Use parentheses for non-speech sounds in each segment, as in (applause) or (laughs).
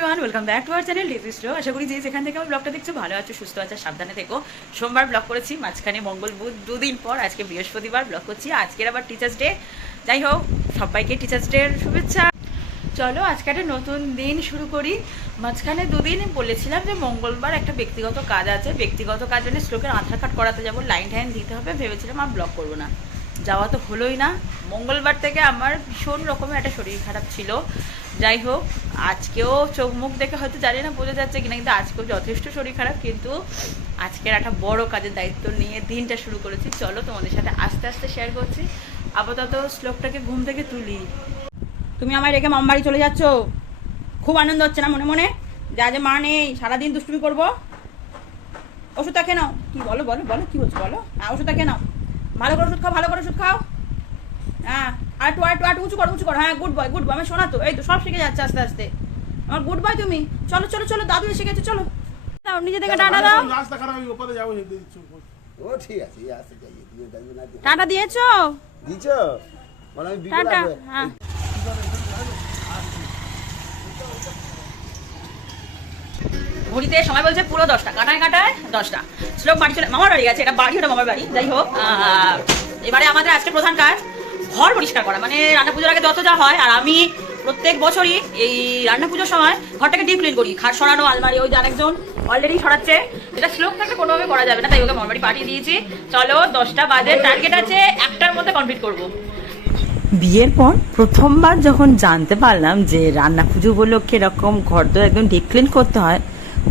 Everyone welcome back to our channel DP স্টো আশা করি যে যেখান থেকে আমার ব্লগটা দেখছ, ভালো আছো, সুস্থ আছো, সাবধানে থেকো। সোমবার ব্লগ করেছি, মাঝখানে মঙ্গল বুধ, দুদিন পর আজকে বৃহস্পতিবার ব্লগ করছি। আজকের আবার টিচার্স ডে যাই হোক, সবাইকে টিচার্স ডে শুভেচ্ছা। চলো, আজকে একটা নতুন দিন শুরু করি। মাঝখানে দুদিন বলেছিলাম যে মঙ্গলবার একটা ব্যক্তিগত কাজ আছে। ব্যক্তিগত কাজ মানে শ্লোকের আধার কার্ড করাতে যাব লাইন টাইন দিতে হবে, ভেবেছিলাম আর ব্লগ করব না। যাওয়া তো হলোই না। মঙ্গলবার থেকে আমার ভীষণ রকমের একটা শরীর খারাপ ছিল। যাই হোক, আজকেও চোখ মুখ দেখে হয়তো জানি না, বোঝা যাচ্ছে কিনা, কিন্তু আজকেও যথেষ্ট শরীর খারাপ, কিন্তু আজকের একটা বড় কাজের দায়িত্ব নিয়ে দিনটা শুরু করেছি। চলো তোমাদের সাথে আস্তে আস্তে শেয়ার করছি। আপাতত শ্লোকটাকে ঘুম থেকে তুলি। তুমি আমার রেখে মামবাড়ি চলে যাচ্ছ? খুব আনন্দ হচ্ছে না মনে মনে? যা যে মা নেই, সারাদিন দুষ্টুমি করব? ওষুধটা নাও। কি বলো বলো বলো, কি বলছো বলো? হ্যাঁ ওষুধটা নাও। ভালো করে ওষুধ খাও, ভালো করে ওষুধ খাও। হ্যাঁ। একটু আর একটু উঁচু করো উঁচু করো। হ্যাঁ গুড বয় গুড বয় আমি শোনা তো এই তো সব শিখে যাচ্ছে আস্তে আস্তে। আমার গুড বয় তুমি। চলো চলো চলো দাদু এসে গেছে চলো। দাও নিজে থেকে টাটা দাও। ও ঠিক আছে আসতে টাটা দিয়েছ? আমি টাটা হ্যাঁ। ঘড়িতে সময় বলছে পুরো দশটা। কাটায় কাটায় দশটা। শ্লোক বাড়ি চলে মামার বাড়ি আছে এটা বাড়ি ওটা মামার বাড়ি। যাই হোক এবারে আমাদের আজকে প্রধান কাজ। ঘর পরিষ্কার করা। মানে রান্না পুজোর আগে যত যা হয়, আর আমি প্রত্যেক বছরই এই রান্না পুজোর সময় ঘরটাকে ডিপ ক্লিন করি। খাট সরানো, আলমারি, ওই যে একজন অলরেডি সরাচ্ছে। এটা শ্লোক থাকলে কোনোভাবে করা যাবে না, তাই ওকে বাড়ি পাঠিয়ে দিয়েছি। চলো, দশটা বাজে টার্গেট আছে, একটার মধ্যে কমপ্লিট করব। বিয়ের পর প্রথমবার যখন জানতে পারলাম যে রান্না পুজো উপলক্ষে এরকম ঘর তো একদম ডিপ ক্লিন করতে হয়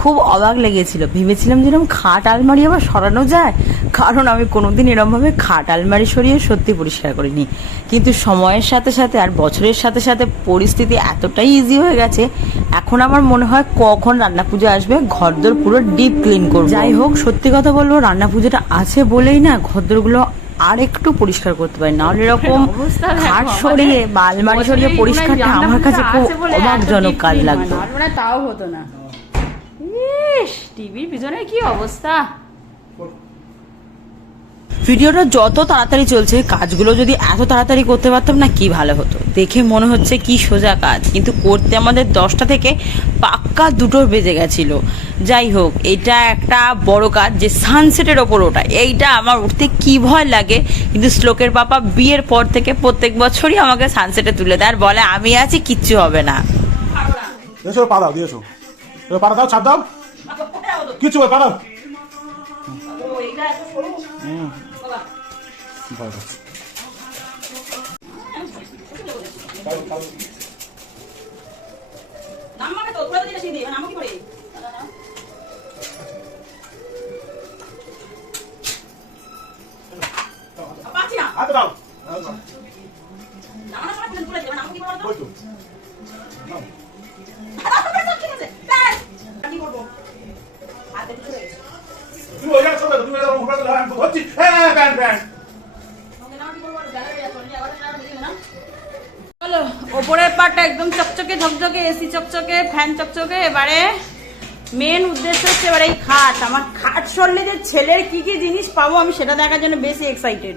খুব অবাক লেগেছিল। ভেবেছিলাম যেরকম খাট আলমারি আবার সরানো যায় কারণ আমি কোনোদিন এরকমভাবে খাট আলমারি সরিয়ে সত্যি পরিষ্কার করিনি। কিন্তু সময়ের সাথে সাথে আর বছরের সাথে সাথে পরিস্থিতি এতটাই ইজি হয়ে গেছে এখন আমার মনে হয় কখন রান্না পুজো আসবে ঘরদোর পুরো ডিপ ক্লিন করব। যাই হোক সত্যি কথা বলব রান্না পুজোটা আছে বলেই না ঘরদোরগুলো আর একটু পরিষ্কার করতে পারি। নাহলে এরকম খাট সরিয়ে বা আলমারি সরিয়ে পরিষ্কারটা আমার কাছে খুব অবাকজনক কাজ লাগতো। না। হয় তাও হতো না। ইস টিভির পিছনে কি অবস্থা? ভিডিওটা যত তাড়াতাড়ি চলছে কাজগুলো যদি এত তাড়াতাড়ি করতে পারতাম না কি ভালো হতো। দেখে মনে হচ্ছে কি সোজা কাজ। কিন্তু করতে আমাদের দশটা থেকে পাক্কা দুটো বেজে গেছিল। যাই হোক এটা একটা বড় কাজ যে সানসেটের ওপর ওটা এইটা আমার উঠতে কি ভয় লাগে কিন্তু শ্লোকের পাপা বিয়ের পর থেকে প্রত্যেক বছরই আমাকে সানসেটে তুলে দেয় আর বলে আমি আছি কিচ্ছু হবে না। দাও ছাপ দাও। কিছু পা দাও হুম ভয় পাচ্ছি। নামাকে তো দিলে সিধি নামো কি করে একদম চকচকে, ঝকঝকে, এসি চকচকে, ফ্যান চকচকে। এবারে মেন উদ্দেশ্য হচ্ছে এবারে এই খাট। আমার খাট সরলে যে ছেলের কি কি জিনিস পাবো আমি সেটা দেখার জন্য বেশি এক্সাইটেড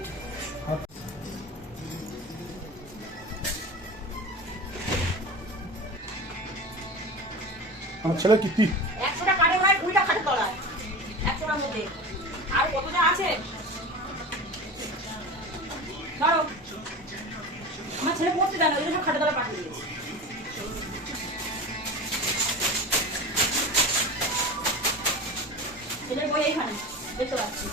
আমার ছেলে কীর্তি পাচ্ছি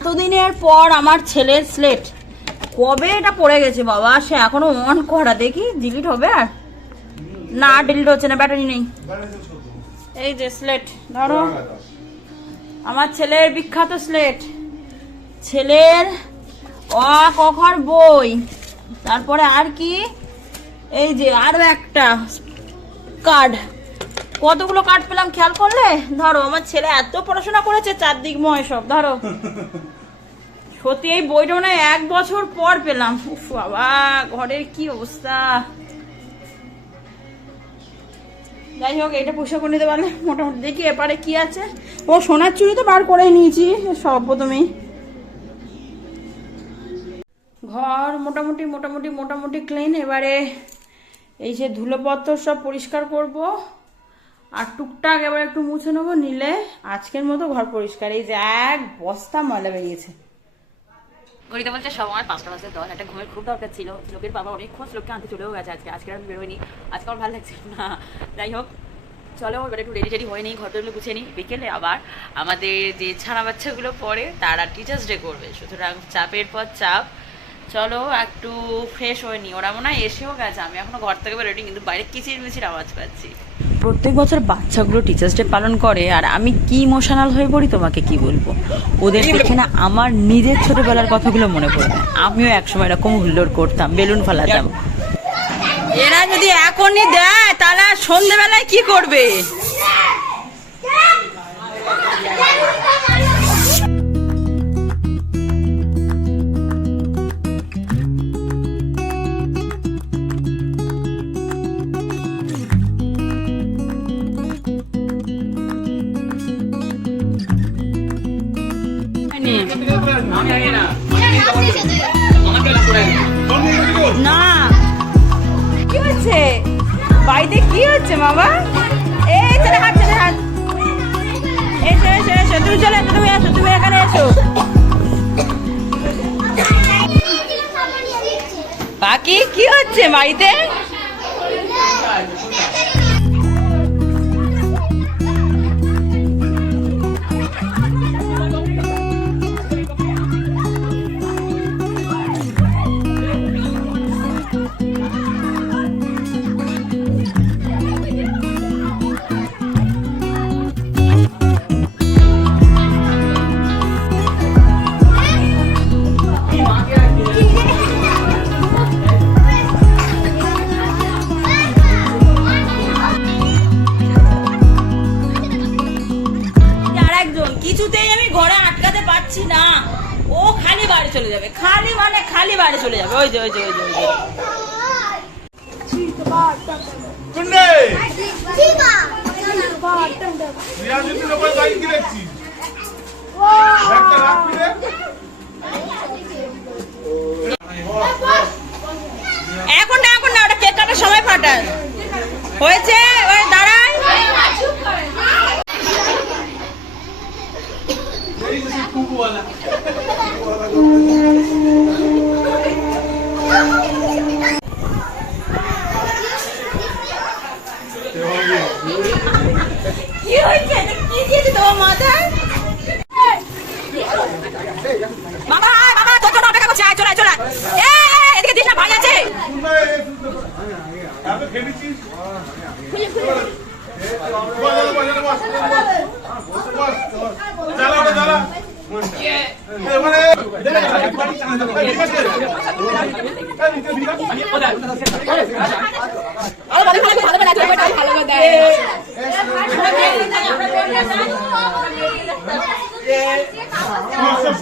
এতদিনের পর আমার ছেলের স্লেট কবে এটা পড়ে গেছে বাবা? সে এখনও অন করা। দেখি ডিলিট হবে আর? না ডিলিট হচ্ছে না ব্যাটারি নেই। এই যে স্লেট ধরো। আমার ছেলের বিখ্যাত স্লেট ছেলের অ কখর বই। তারপরে আর কি? এই যে আরও একটা কার্ড কতগুলো কার্ড পেলাম খেয়াল করলে? ধরো আমার ছেলে এত পড়াশোনা করেছে চারদিকময় সব ধরো। (laughs) সত্যি এই বইটা মনে এক বছর পর পেলাম। উফ বাবা ঘরের কি অবস্থা। যাই হোক এটা পয়সা করে নিতে পারলে মোটামুটি দেখি এপারে কি আছে। ও সোনার চুড়ি তো বার করে নিয়েছি সব প্রথমেই। ঘর মোটামুটি মোটামুটি মোটামুটি ক্লিন এবারে এই যে ধুলোপত্র সব পরিষ্কার করব আর টুকটাক এবার একটু মুছে নেব নিলে আজকের মতো ঘর পরিষ্কার। এই যে এক বস্তা ময়লা বেরিয়েছে। গরিতা বলছে সময় পাঁচটা বাজে দল একটা ঘুমের খুব দরকার ছিল। লোকের বাবা অনেক খোঁজ লোককে আনতে চলেও গেছে আজকে। আজকে আমি বেরোয়নি আজকে আমার ভালো লাগছে না। যাই হোক, চলো এবার একটু রেডি টেডি হয়ে নিই ঘরগুলো গুছিয়ে নিই। বিকেলে আবার আমাদের যে ছানা বাচ্চাগুলো পড়ে, তারা টিচার্স ডে করবে। সুতরাং চাপের পর চাপ। চলো একটু ফ্রেশ হয়ে নিই। ওরা মনে হয় এসেও গেছে। আমি এখনও ঘর থেকে বেরোনি কিন্তু বাইরে কিচির মিচির আওয়াজ পাচ্ছি। প্রত্যেক বছর বাচ্চাগুলো টিচার্স ডে পালন করে আর আমি কি ইমোশনাল হয়ে পড়ি তোমাকে কি বলব? ওদের দেখে না আমার নিজের ছোটবেলার কথাগুলো মনে পড়ে যায়। আমিও একসময় এরকম হুল্লোড় করতাম বেলুন ফালাতাম। এরা যদি এখনই দেয় তাহলে আর সন্ধেবেলায় কি করবে? না। কি হচ্ছে বাড়িতে কি হচ্ছে বাবা এই ছেলে হাত ছেলে হাত এসো এসো এসো তুমি চলে এসো তুমি এসো তুমি এখানে এসো। বাকি কি হচ্ছে বাড়িতে? ওই যে ওই যে ওই যে ওই এখন না এখন না ওটা কেক কাটার সময় ফাটাস হয়েছে? ওই দাঁড়ায় কি হয়েছে? কি দিয়েছে? তোমার মাথায় বাবা আয়, বাবা তোর জন্য অপেক্ষা করছি আয় চলে আয়, চলে আয়। এ, এ, এ, এদিকে দিস না ভাই আছে শুনলে এত খেলেছিস বস, বস, বস, বস, বস, বস। চালা ওটা চালা এ, ওখানে এই, ঠিক আছে? এই, ঠিক আছে? শোন, শোন, শোন, শোন।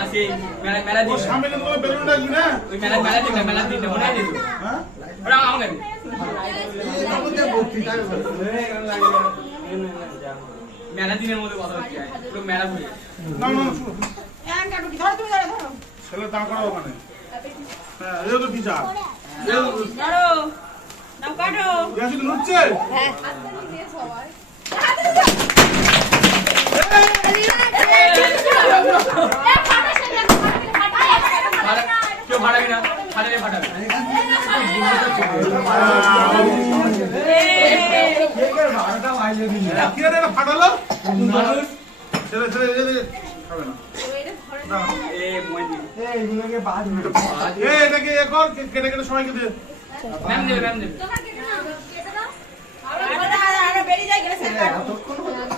আসে মেলা মেলা দিন। সামনে বেলুন রাখবি না? ওই মেলা মেলা দিন মেলা দিন ওটা দিন। হ্যাঁ? আমাকে দিন মেলা দিনের মধ্যে কথা হচ্ছে পুরো মেলা ঘুরে না না শুনো। ছেলে দাঁড় করা ওখানে। হ্যাঁ এটা তো টিচার ধরো নাও কাটো। ইয়াসিন ফাটাবে ফাটাবে কি রে এটা ফাটালো ছেলে ছেলে খাবে না এটাকে এ কেটে কেটে সবাইকে দে ম্যাম দেবে ম্যাম দেবে বেরিয়ে যায়, গেলে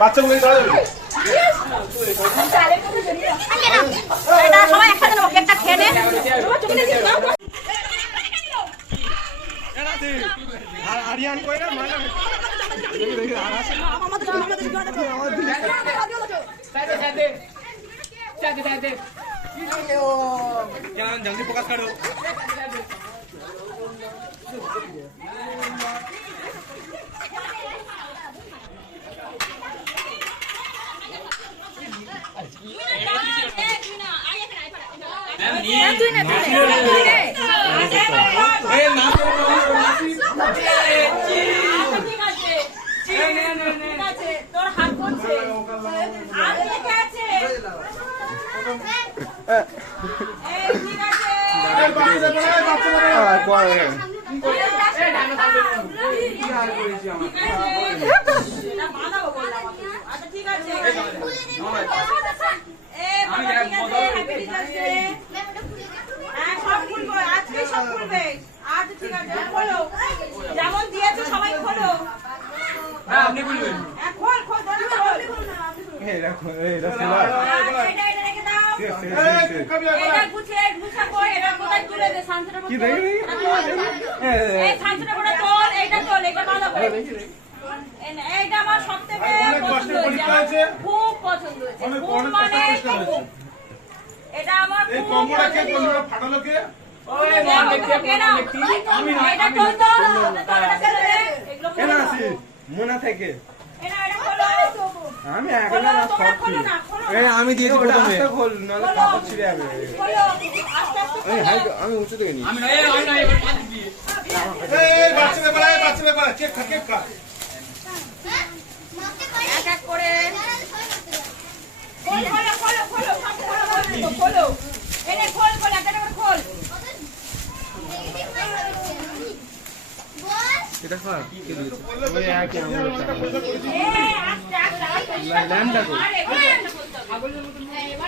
বাচ্চাগুলো নিয়ে চলে যাবে এটা সবাই একসাথে নেবো কেকটা খেয়ে নে তোমার চোখে দেখি নাও তো। जल्दी फोकस करो ঠিক আছে ঠিক আছে তোর ঠিক আছে আছে এটা আছে আছে হ্যাঁ সব খুলবো আজকে সব খুলবে। ঠিক আছে খোলো। যেমন দিয়েছ সবাই খোলো। হ্যাঁ আপনি বলবেন হ্যাঁ, খোল খোল আচ্ছা, এটা এটা রেখে দাও। এটা গুছিয়ে গুছা কর এটা কোথায় তুলে দে সানসেটের উপর তোল। এই সানসেটের উপরে তোল এইটা তোল এটা বাঁধাবো এই- এইটা আমার সবথেকে হয়েছে। আমার খুব পছন্দ হয়েছে। খুব মানে এটা আমার খুব পছন্দ। ফাটালো কে ওই মন দেখতে ওকে নাও। আমি। মোনা থেকে। আমি খোলো না খোলো আমি দিয়েছি প্রথমে। উঁচু থেকে নিই। এক এক করে।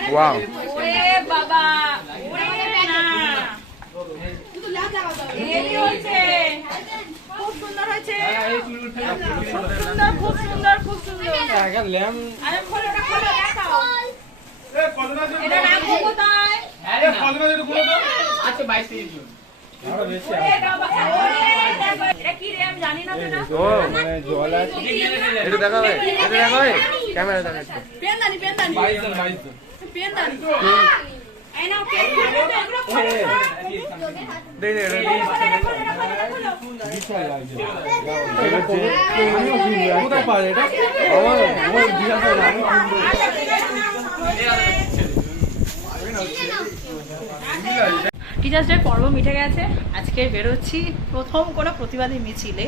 ওয়াও ওরে বাবা ওরে না খুব সুন্দর খুব সুন্দর খুব সুন্দর। একটা ল্যাম্প আরে খোলো এটা খোলো দেখাও এ কজন আছে এটা রাখব কোথায়? এ না কজন আছে গুলো তো আজকে বাইশ তেইশ জন আরও বেশি ওরে বাবা ওরে দেখো এটা কি রে আমি জানি না তো এটা ও জল আছে। এটা দেখা হয় এটা দেখা হয়? ক্যামেরা দেখা একটু পেনদানি পেনদানি। বাইশ জন বাইশ কোথায় পাওয়া যায় এটা। টিচার্স ডে পর্ব মিটে গেছে। আজকে বেরোচ্ছি প্রথম কোনো প্রতিবাদী মিছিলে।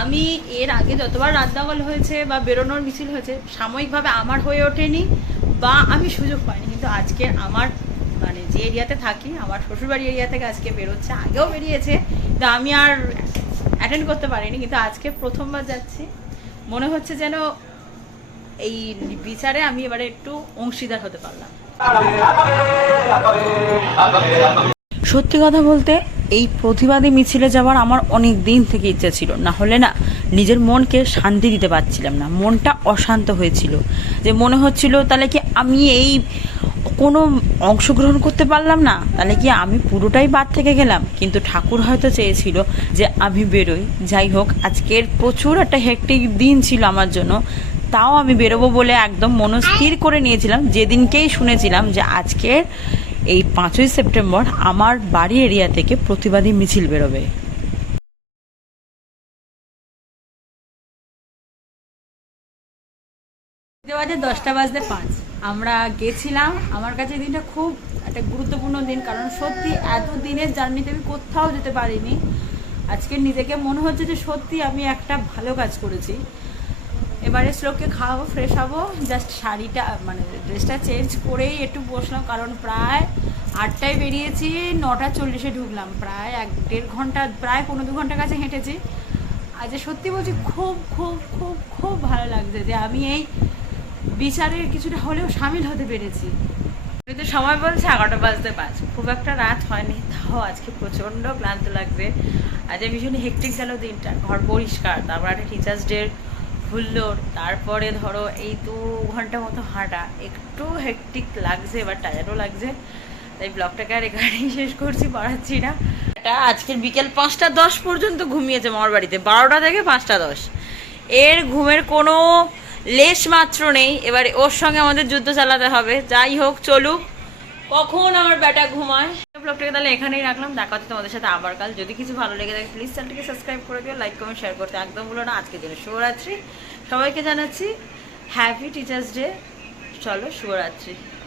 আমি এর আগে যতবার রাতদাগল হয়েছে বা বেরোনোর মিছিল হয়েছে সাময়িকভাবে আমার হয়ে ওঠেনি বা আমি সুযোগ পাইনি। কিন্তু আজকে আমার মানে যে এরিয়াতে থাকি, আমার শ্বশুরবাড়ি এরিয়া থেকে আজকে বেরোচ্ছে, আগেও বেরিয়েছে, কিন্তু আমি আর অ্যাটেন্ড করতে পারিনি, কিন্তু আজকে প্রথমবার যাচ্ছি। মনে হচ্ছে যেন এই বিচারে আমি এবারে একটু অংশীদার হতে পারলাম। সত্যি কথা বলতে, এই প্রতিবাদী মিছিলে যাওয়ার আমার অনেক দিন থেকে ইচ্ছা ছিল। না হলে না, নিজের মনকে শান্তি দিতে পারছিলাম না, মনটা অশান্ত হয়েছিল। যে মনে হচ্ছিল, তাহলে কি আমি এই কোনো অংশগ্রহণ করতে পারলাম না। তাহলে কি আমি পুরোটাই বাদ থেকে গেলাম? কিন্তু ঠাকুর হয়তো চেয়েছিল যে আমি বেরোই। যাই হোক, আজকের প্রচুর একটা হেক্টিক দিন ছিল আমার জন্য। তাও আমি বেরোবো বলে একদম মনস্থির করে নিয়েছিলাম। যেদিনকেই শুনেছিলাম যে আজকের এই পাঁচই সেপ্টেম্বর আমার বাড়ি এরিয়া থেকে প্রতিবাদী মিছিল বেরোবে। বাজে দশটা বাজতে পাঁচ। আমরা গেছিলাম। আমার কাছে এই দিনটা খুব একটা গুরুত্বপূর্ণ দিন, কারণ সত্যি এত দিনের জার্নিতে আমি কোথাও যেতে পারিনি। আজকে নিজেকে মনে হচ্ছে যে সত্যি আমি একটা ভালো কাজ করেছি। এবারে শ্লোককে খাওয়াবো ফ্রেশ হব। জাস্ট শাড়িটা মানে ড্রেসটা চেঞ্জ করেই একটু বসলাম, কারণ প্রায় আটটায় বেরিয়েছি, নটা চল্লিশে ঢুকলাম। প্রায় এক দেড় ঘণ্টা, প্রায় পনেরো দু ঘণ্টার কাছে হেঁটেছি। আজ সত্যি বলছি, খুব খুব খুব খুব ভালো লাগছে যে আমি এই বিচারের কিছুটা হলেও সামিল হতে পেরেছি। কিন্তু সময় বলছে এগারোটা বাজতে পাঁচ। খুব একটা রাত হয়নি, তাও আজকে প্রচণ্ড ক্লান্ত লাগবে আজ ভীষণ হেকটিক গেল দিনটা। ঘর পরিষ্কার, তারপর একটা টিচার্স ডে হুল্লোড়, তারপরে ধরো এই দু ঘণ্টা মতো হাঁটা। একটু হেকটিক লাগছে, এবার টায়ারও লাগছে। তাই ব্লগটাকে আর এখানেই শেষ করছি, পড়াচ্ছি না। এটা আজকের বিকেল পাঁচটা দশ পর্যন্ত ঘুমিয়েছে মামার বাড়িতে। বারোটা থেকে পাঁচটা দশ। এর ঘুমের কোনো লেশ মাত্র নেই। এবারে ওর সঙ্গে আমাদের যুদ্ধ চালাতে হবে। যাই হোক, চলুক। কখন আমার ব্যাটা ঘুমায়? ব্লগটাকে তাহলে এখানেই রাখলাম। দেখা তোমাদের সাথে আবার কাল। যদি কিছু ভালো লেগে থাকে প্লিজ চ্যানেলটিকে সাবস্ক্রাইব করে দিও লাইক কমেন্ট শেয়ার করতে একদম ভুলো না। আজকের জন্য শুভরাত্রি। সবাইকে জানাচ্ছি হ্যাপি টিচার্স ডে চলো, শুভরাত্রি।